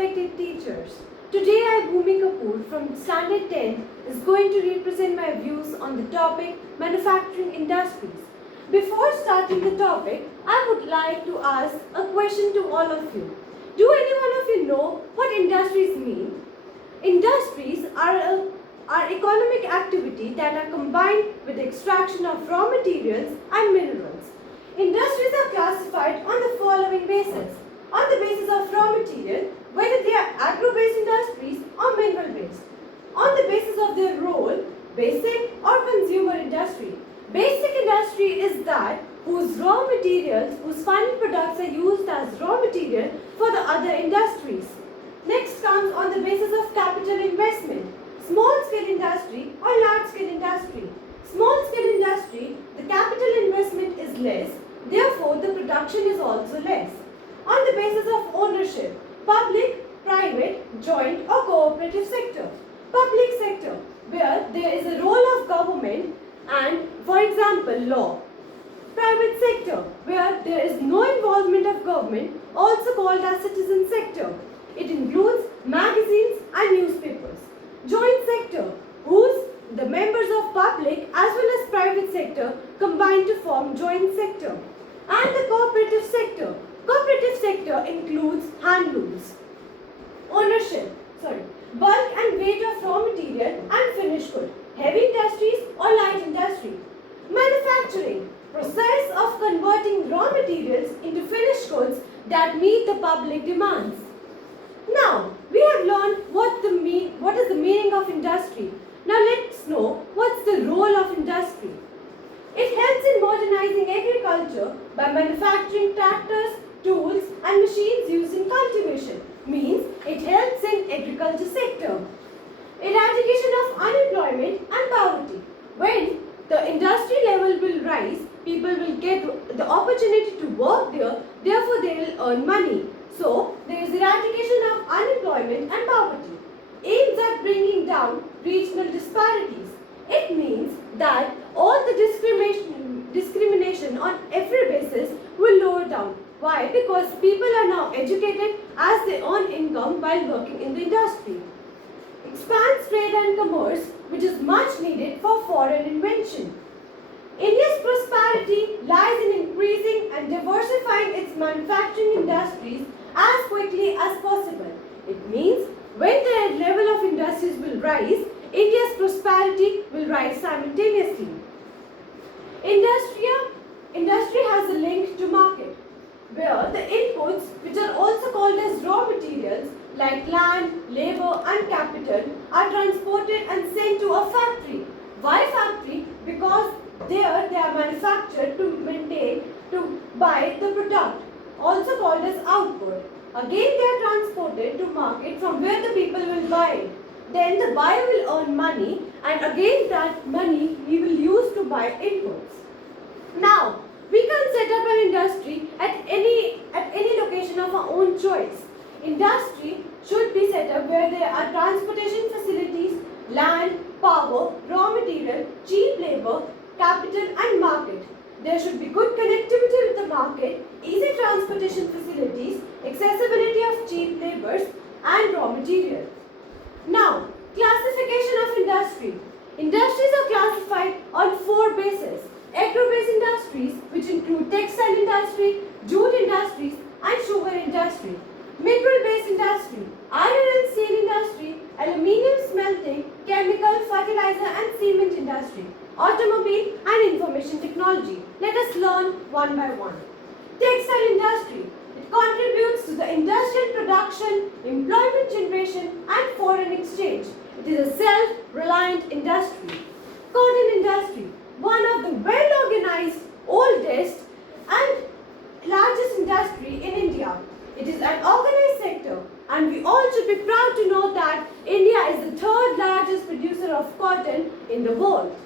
respected teachers. Today I, Bhumi Kapoor from Standard 10 is going to represent my views on the topic manufacturing industries. Before starting the topic, I would like to ask a question to all of you. Do any one of you know what industries mean? Industries are economic activity that are combined with the extraction of raw materials and minerals. Industries are classified on the following basis. On the basis of raw material, whether they are agro-based industries or mineral-based. On the basis of their role, basic or consumer industry. Basic industry is that whose raw materials, whose final products are used as raw material for the other industries. Next comes on the basis of capital investment. Small-scale industry or large-scale industry. Small-scale industry, the capital investment is less, therefore the production is also less. On the basis of ownership, public, private, joint or cooperative sector. Public sector, where there is a role of government and, for example, law. Private sector, where there is no involvement of government, also called as citizen sector. It includes magazines and newspapers. Joint sector, whose the members of public as well as private sector combine to form joint sector. And the cooperative sector. Cooperative sector includes handlooms. Ownership, bulk and weight of raw material and finished good. Heavy industries or light industry. Manufacturing, process of converting raw materials into finished goods that meet the public demands. Now, we have learned what is the meaning of industry. Now let's know what's the role of industry. It helps in modernizing agriculture by manufacturing tractors, tools and machines used in cultivation. Means it helps in agriculture sector. Eradication of unemployment and poverty. When the industry level will rise, people will get the opportunity to work there, therefore they will earn money. So, there is eradication of unemployment and poverty. Aims at bringing down regional disparities. It means that all the discrimination on every basis will lower down. Why? Because people are now educated as they earn income while working in the industry. Expands trade and commerce, which is much needed for foreign invention. India's prosperity lies in increasing and diversifying its manufacturing industries as quickly as possible. It means when the level of industries will rise, India's prosperity will rise simultaneously. Industry has a link to market, where the inputs, which are also called as raw materials like land, labor and capital, are transported and sent to a factory. Why factory? Because there they are manufactured to buy the product, also called as output. Again they are transported to market from where the people will buy it. Then the buyer will earn money and again that money he will use to buy inputs. Now, we can set up an industry at any location of our own choice. Industry should be set up where there are transportation facilities, land, power, raw material, cheap labor, capital and market. There should be good connectivity with the market, easy transportation facilities, accessibility of cheap labours and raw material. Now, classification of industry. Industries are classified on 4 bases. Agro-based industries, which include textile industry, jute industries and sugar industry. Mineral-based industry, iron and steel industry, aluminium smelting, chemical, fertilizer and cement industry, automobile and information technology. Let us learn one by one. Textile industry. It contributes to the industrial production, employment generation and foreign exchange. It is a self-reliant industry. Cotton industry. One of the well-organized, oldest and largest industry in India. It is an organized sector and we all should be proud to know that India is the 3rd largest producer of cotton in the world.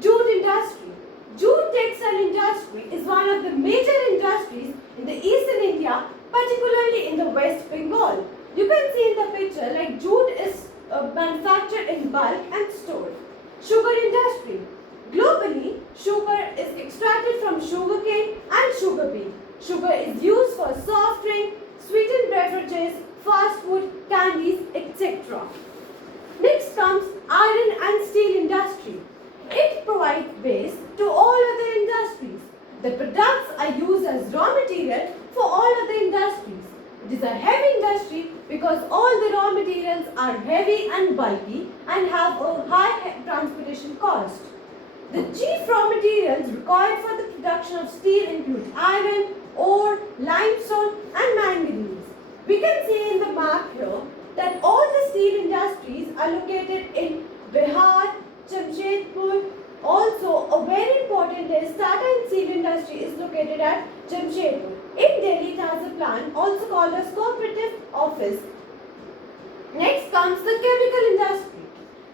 Jute industry. Jute textile industry is one of the major industries in the eastern India, particularly in the West Bengal. You can see in the picture like jute is manufactured in bulk and stored. Sugar industry. Globally, sugar is extracted from sugarcane and sugar beet. Sugar is used for soft drink, sweetened beverages, fast food It is a heavy industry because all the raw materials are heavy and bulky and have a high transportation cost. The chief raw materials required for the production of steel include iron, ore, limestone and manganese. We can see in the map here that all the steel industries are located in Bihar, Jamshedpur. Also, a very important is Tata Steel Industry is located at Jamshedpur. In Delhi, it has a plant also called as cooperative office. Next comes the chemical industry.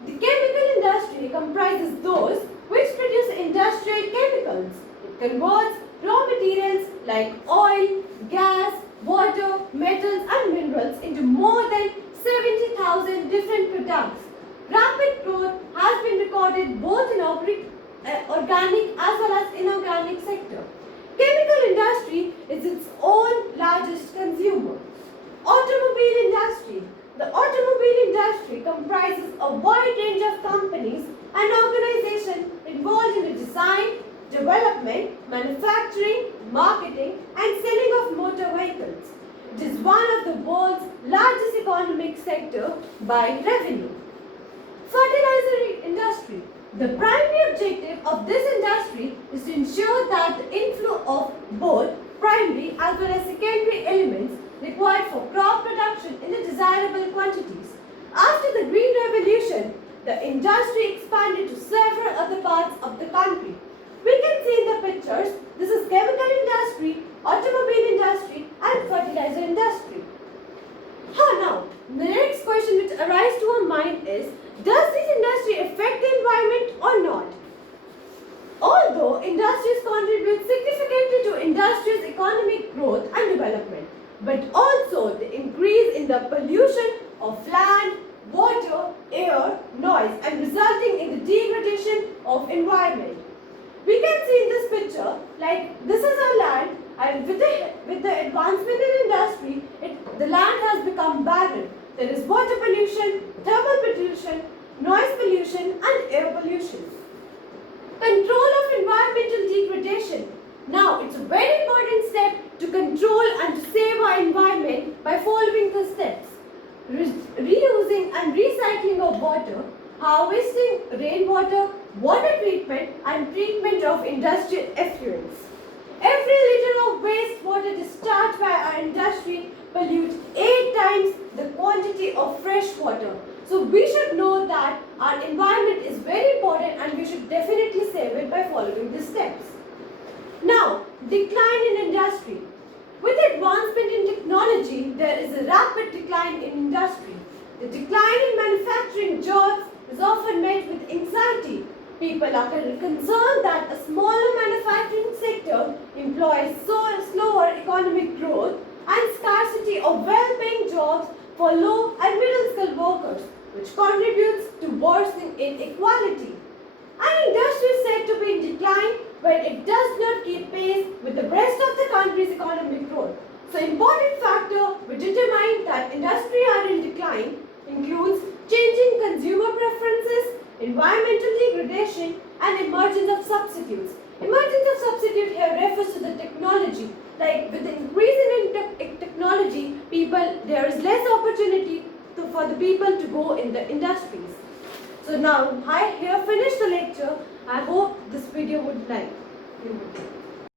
The chemical industry comprises those which produce industrial chemicals. It converts raw materials like oil, gas, water, metals and minerals into more than 70,000 different products. Rapid growth has been recorded both in organic as well as inorganic sector. Chemical industry is its own largest consumer. Automobile industry. The automobile industry comprises a wide range of companies and organizations involved in the design, development, manufacturing, marketing and selling of motor vehicles. It is one of the world's largest economic sector by revenue. Fertilizer industry. The primary objective of this industry is to ensure that the inflow of both primary as well as secondary elements required for crop production in the desirable quantities. After the Green Revolution, the industry expanded to several other parts of the country. We can see in the pictures, this is chemical industry, automobile industry and fertilizer industry. Now, the next question which arises to our mind is, does this industry affect the environment or not? Although industries contribute significantly to industria's economic growth and development, but also the increase in the pollution of land, water, air, noise and resulting in the degradation of environment. We can see in this picture, like this is our land and with the advancement in industry, the land has become barren. There is water pollution, thermal pollution, noise pollution and air pollution. Control of environmental degradation. Now, it's a very important step to control and to save our environment by following the steps. Reusing and recycling of water, harvesting rainwater, water treatment and treatment of industrial effluents. Every liter of wastewater discharged by our industry pollutes 8 times the quantity of fresh water. So we should know that our environment is very important and we should definitely save it by following these steps. Now, decline in industry. With advancement in technology, there is a rapid decline in industry. The decline in manufacturing jobs is often met with anxiety. People are concerned that a smaller manufacturing sector employs slower economic growth and scarcity of well-paying jobs for low and middle-skilled workers, which contributes to worsening inequality. An industry is said to be in decline when it does not keep pace with the rest of the country's economic growth. So, important factor which determine that industry are in decline includes changing consumer preferences, environmental degradation and emergence of substitutes. Emergence of substitute here refers to the technology. Like with the increase in technology, there is less opportunity for the people to go in the industries. So now I here finish the lecture. I hope this video would like you.